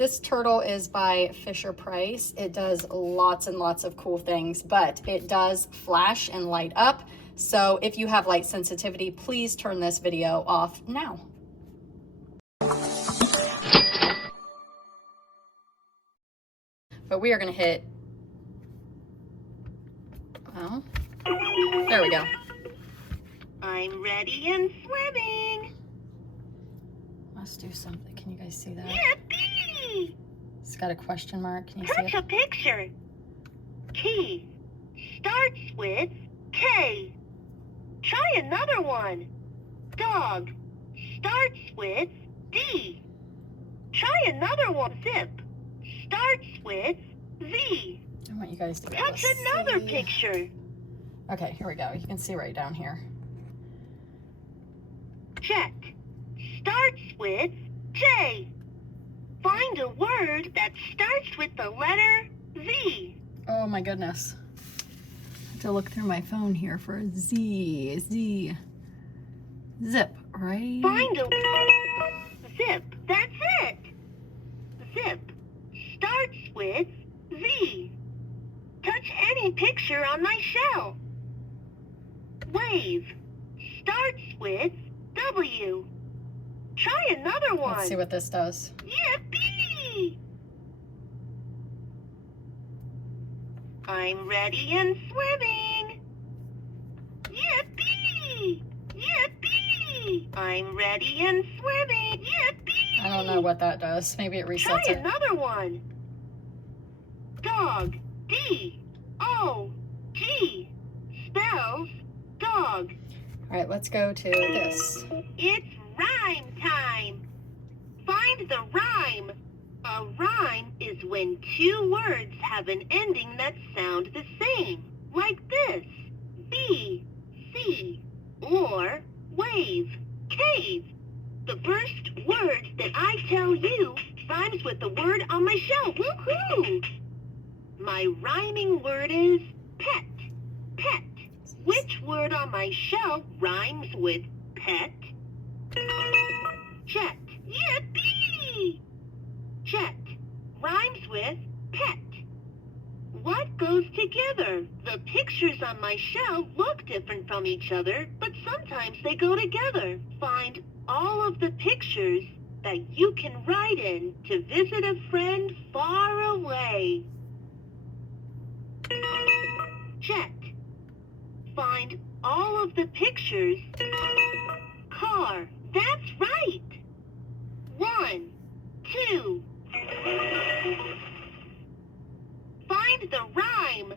This turtle is by Fisher Price. It does lots and lots of cool things, but it does flash and light up. So if you have light sensitivity, please turn this video off now. But we are gonna hit, well, there we go. I'm ready and swimming. Let's do something. Can you guys see that? Yippee! It's got a question mark. Can you see Touch it? a picture. Key starts with K. Try another one. Dog starts with D. Try another one. Zip starts with Z. I want you guys to be able Touch to another see. picture. Okay, here we go. You can see right down here. Jet starts with J. Find a word that starts with the letter Z. Oh my goodness. I have to look through my phone here for Z. Z. Zip, right? Find a zip. That's it. Zip starts with Z. Touch any picture on my shell. Wave starts with W. Try another one. Let's see what this does. Yippee! I'm ready and swimming. Yippee! Yippee! I'm ready and swimming. Yippee! I don't know what that does. Maybe it resets Try it. another one. Dog. D-O-G. Spells dog. All right, let's go to this. It's rhyme time. Find the rhyme. A rhyme is when two words have an ending that sound the same, like this. B, C, or wave, cave. The first word that I tell you rhymes with the word on my shell. Woohoo! My rhyming word is pet. Pet. Which word on my shell rhymes with pet? Jet. Yippee! Jet rhymes with pet. What goes together? The pictures on my shell look different from each other, but sometimes they go together. Find all of the pictures that you can write in to visit a friend far away. Jet. Find all of the pictures. Car. That's right. 1, 2. Find the rhyme.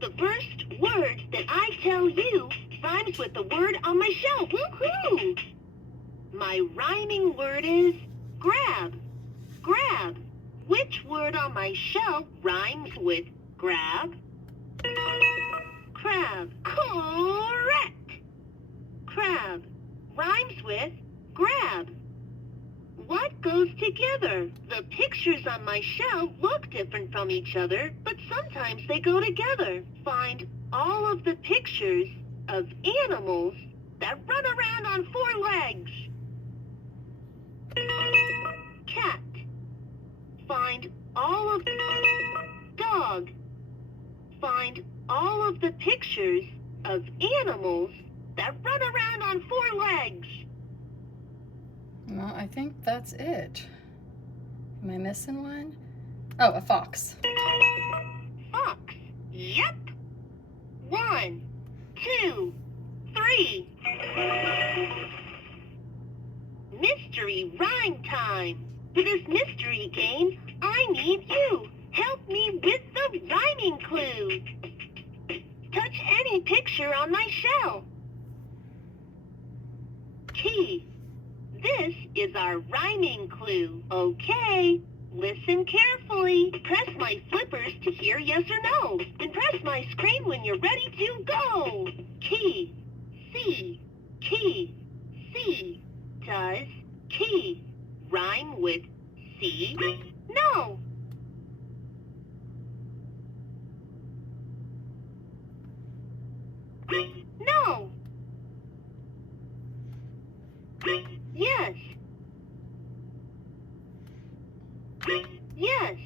The first word that I tell you rhymes with the word on my shell. Woohoo! My rhyming word is grab. Grab. Which word on my shell rhymes with grab? Crab. Correct. Crab rhymes with grab. What goes together? The pictures on my shell look different from each other, but sometimes they go together. Find all of the pictures of animals that run around on 4 legs. Cat. Find all of dog. Find all of the pictures of animals that run around on 4 legs. Well, I think that's it. Am I missing one? Oh, a fox. Fox. Yep. 1, 2, 3. Mystery rhyme time. For this mystery game, I need you. Help me with the rhyming clue. Touch any picture on my shell. Key. This is our rhyming clue. Okay, listen carefully. Press my flippers to hear yes or no. Then press my screen when you're ready to go. Key. C. Key. C. Does key rhyme with C? No. No. Yes. Yes.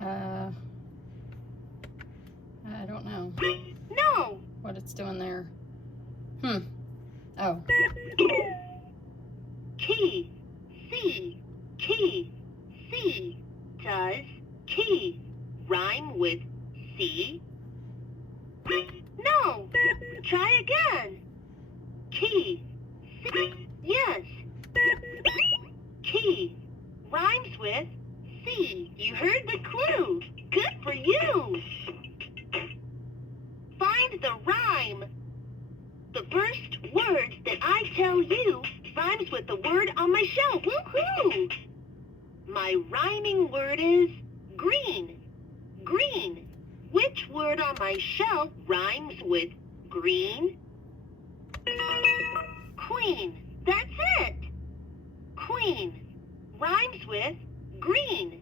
I don't know No. what it's doing there. Oh. Key. C. Key. C. Does key rhyme with C? No. Try again. Key. C. Yes. Key rhymes with C. You heard the clue. Good for you. Find the rhyme. The first word that I tell you rhymes with the word on my shelf. Woohoo! My rhyming word is green. Green. Which word on my shelf rhymes with green? Queen. That's it. Queen rhymes with green.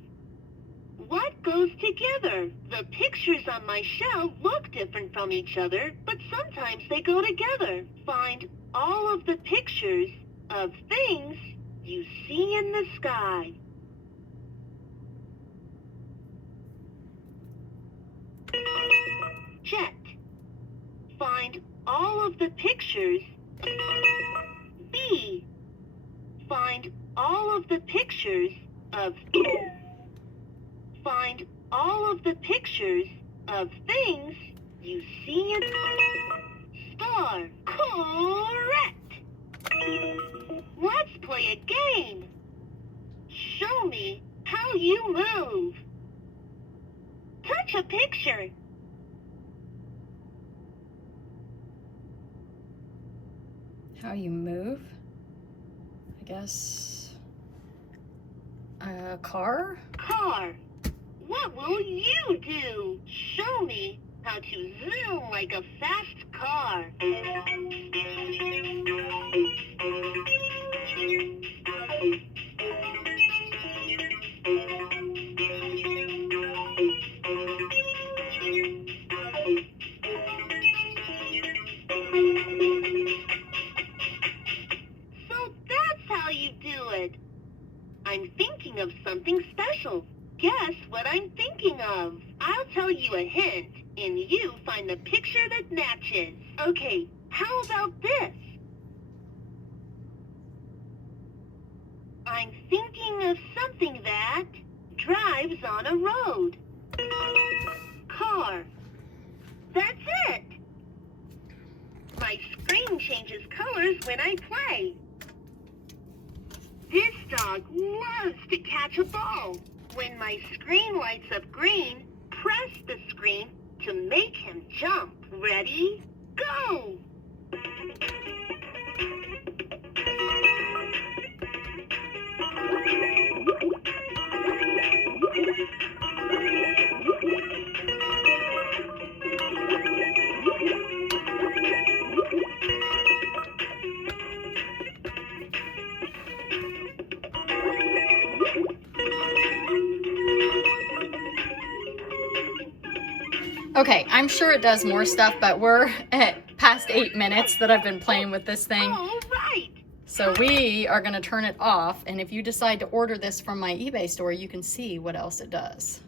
What goes together? The pictures on my shelf look different from each other, but sometimes they go together. Find all of the pictures of things you see in the sky. Jet. Find all of the pictures. B. Find all of the pictures of... Find all of the pictures of things you see in... Star. Correct. Let's play a game. Show me how you move. Touch a picture. How you move? I guess a car? Car. What will you do? Show me how to zoom like a fast car. So that's how you do it. I'm thinking of something special. Guess what I'm thinking of. I'll tell you a hint, and you find the picture that matches. Okay, how about this? I'm thinking of something that drives on a road. Car. That's it. My screen changes colors when I play. This dog loves to catch a ball. When my screen lights up green, press the screen to make him jump. Ready? Go! Okay, I'm sure it does more stuff, but we're at past 8 minutes that I've been playing with this thing. All right. So we are going to turn it off, and if you decide to order this from my eBay store, you can see what else it does.